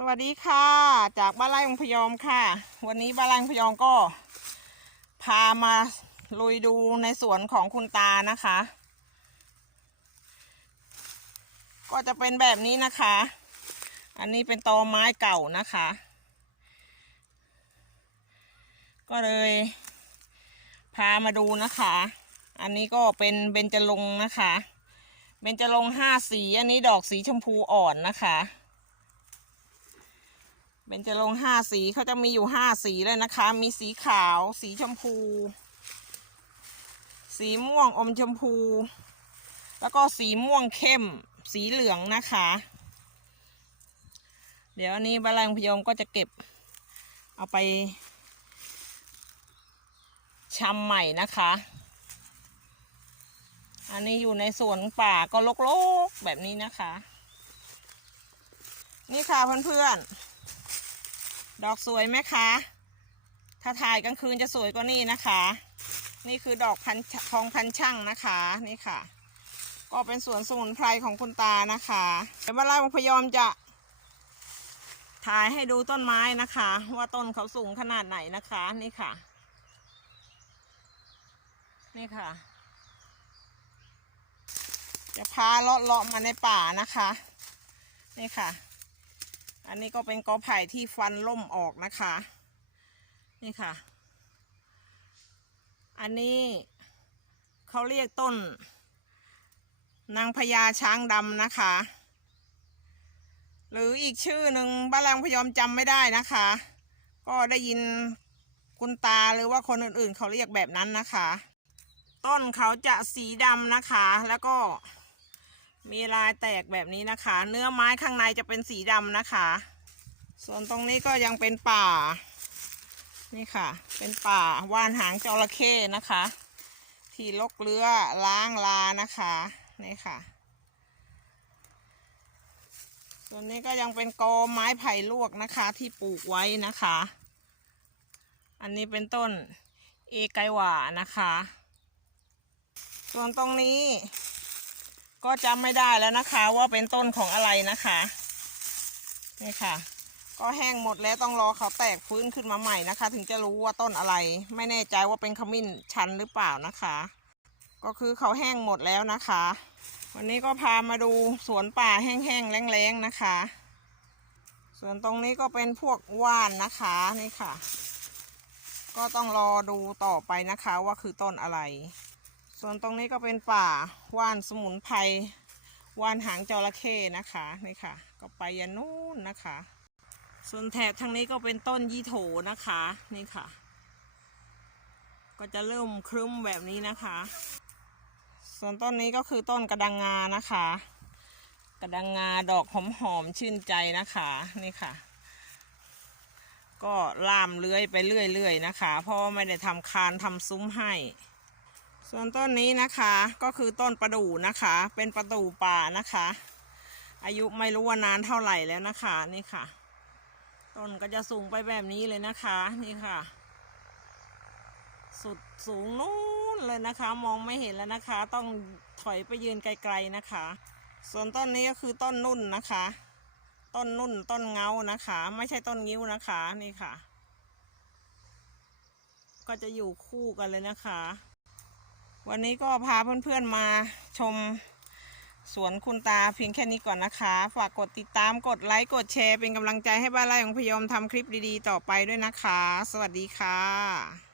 สวัสดีค่ะ จากบ้านไร่องพยอมค่ะ วันนี้บ้านไร่องพยอมก็ พามาลุยดูในสวนของคุณตานะคะ ก็จะเป็นแบบนี้นะคะ อันนี้เป็นตอไม้เก่านะคะ ก็เลย พามาดูนะคะ อันนี้ก็เป็นเบญจรงนะคะ เบญจรงห้าสี อันนี้ดอกสีชมพูอ่อนนะคะ เบญจรงห้าสีเขาจะมีอยู่ห้าสีเลยนะคะ มีสีขาว สีชมพู สีม่วงอมชมพู แล้วก็สีม่วงเข้ม สีเหลืองนะคะ เดี๋ยวอันนี้บาลังพยมก็จะเก็บเอาไปชำใหม่นะคะ อันนี้อยู่ในสวนป่าก็ลกๆแบบนี้นะคะ นี่ค่ะเพื่อนๆ ดอกสวยไหมคะ ถ้าถ่ายกลางคืนจะสวยกว่านี้นะคะ นี่คือดอกพันทองพันช่างนะคะ นี่ค่ะ ก็เป็นสวนสมุนไพรของคุณตานะคะ เดี๋ยวมาไล่พยอมจะ ถ่ายให้ดูต้นไม้นะคะ ว่าต้นเขาสูงขนาดไหนนะคะ นี่ค่ะ นี่ค่ะ จะพาเลาะเลาะมาในป่านะคะ นี่ค่ะ อันนี้ก็เป็นกอไผ่ที่ฟันล่มออกนะคะ นี่ค่ะ อันนี้เขาเรียกต้น นางพญาช้างดำนะคะ หรืออีกชื่อหนึ่งบ้านแรงพยอมจำไม่ได้นะคะ ก็ได้ยินคุณตาหรือว่าคนอื่นๆ เขาเรียกแบบนั้นนะคะ ต้นเขาจะสีดำนะคะแล้วก็ มีลายแตกแบบนี้นะคะ เนื้อไม้ข้างในจะเป็นสีดำนะคะ ส่วนตรงนี้ก็ยังเป็นป่า นี่ค่ะ เป็นป่าว่านหางจระเข้นะคะ ที่ลกเรือล้างลานะคะ นี่ค่ะ ส่วนนี้ก็ยังเป็นกอไม้ไผ่ลวกนะคะที่ปลูกไว้นะคะ อันนี้เป็นต้นเอไกหว่านะคะ ส่วนตรงนี้ ก็จำไม่ได้แล้วนะคะว่าเป็นต้นของอะไรนะคะนี่ค่ะ ก็แห้งหมดแล้วต้องรอเขาแตกฟื้นขึ้นมาใหม่นะคะ ถึงจะรู้ว่าต้นอะไร ไม่แน่ใจว่าเป็นขมิ้นชันหรือเปล่านะคะ ก็คือเขาแห้งหมดแล้วนะคะ วันนี้ก็พามาดูสวนป่าแห้งๆแล้งๆนะคะ ส่วนตรงนี้ก็เป็นพวกว่านนะคะนี่ค่ะ ก็ต้องรอดูต่อไปนะคะว่าคือต้นอะไร ส่วนตรงนี้ก็เป็นป่าว่านสมุนไพรว่านหางจระเข้นะคะนี่ค่ะ ก็ไปยันนู่นนะคะ ส่วนแถบทางนี้ก็เป็นต้นยี่โถนะคะนี่ค่ะ ก็จะเริ่มครึ้มแบบนี้นะคะ ส่วนต้นนี้ก็คือต้นกระดังงานะคะ กระดังงาดอกหอมๆชื่นใจนะคะนี่ค่ะ ก็ล่ามเลื้อยไปเรื่อยๆนะคะ เพราะไม่ได้ทำคานทำซุ้มให้ ส่วนต้นนี้นะคะก็คือต้นประดู่นะคะ เป็นประดู่ป่านะคะ อายุไม่รู้ว่านานเท่าไหร่แล้วนะคะนี่ค่ะ ต้นก็จะสูงไปแบบนี้เลยนะคะนี่ค่ะ สุดสูงนู้นเลยนะคะ มองไม่เห็นแล้วนะคะ ต้องถอยไปยืนไกลๆนะคะ ส่วนต้นนี้ก็คือต้นนุ่นนะคะ ต้นนุ่นต้นเงานะคะ ไม่ใช่ต้นงิ้วนะคะนี่ค่ะ ก็จะอยู่คู่กันเลยนะคะ วันนี้ก็พาเพื่อนๆมาชมสวนคุณตาเพียงแค่นี้ก่อนนะคะ ฝากกดติดตามกดไลค์กดแชร์เป็นกำลังใจให้บ้านไร่ของพยอมทำคลิปดีๆ ต่อไปด้วยนะคะ สวัสดีค่ะ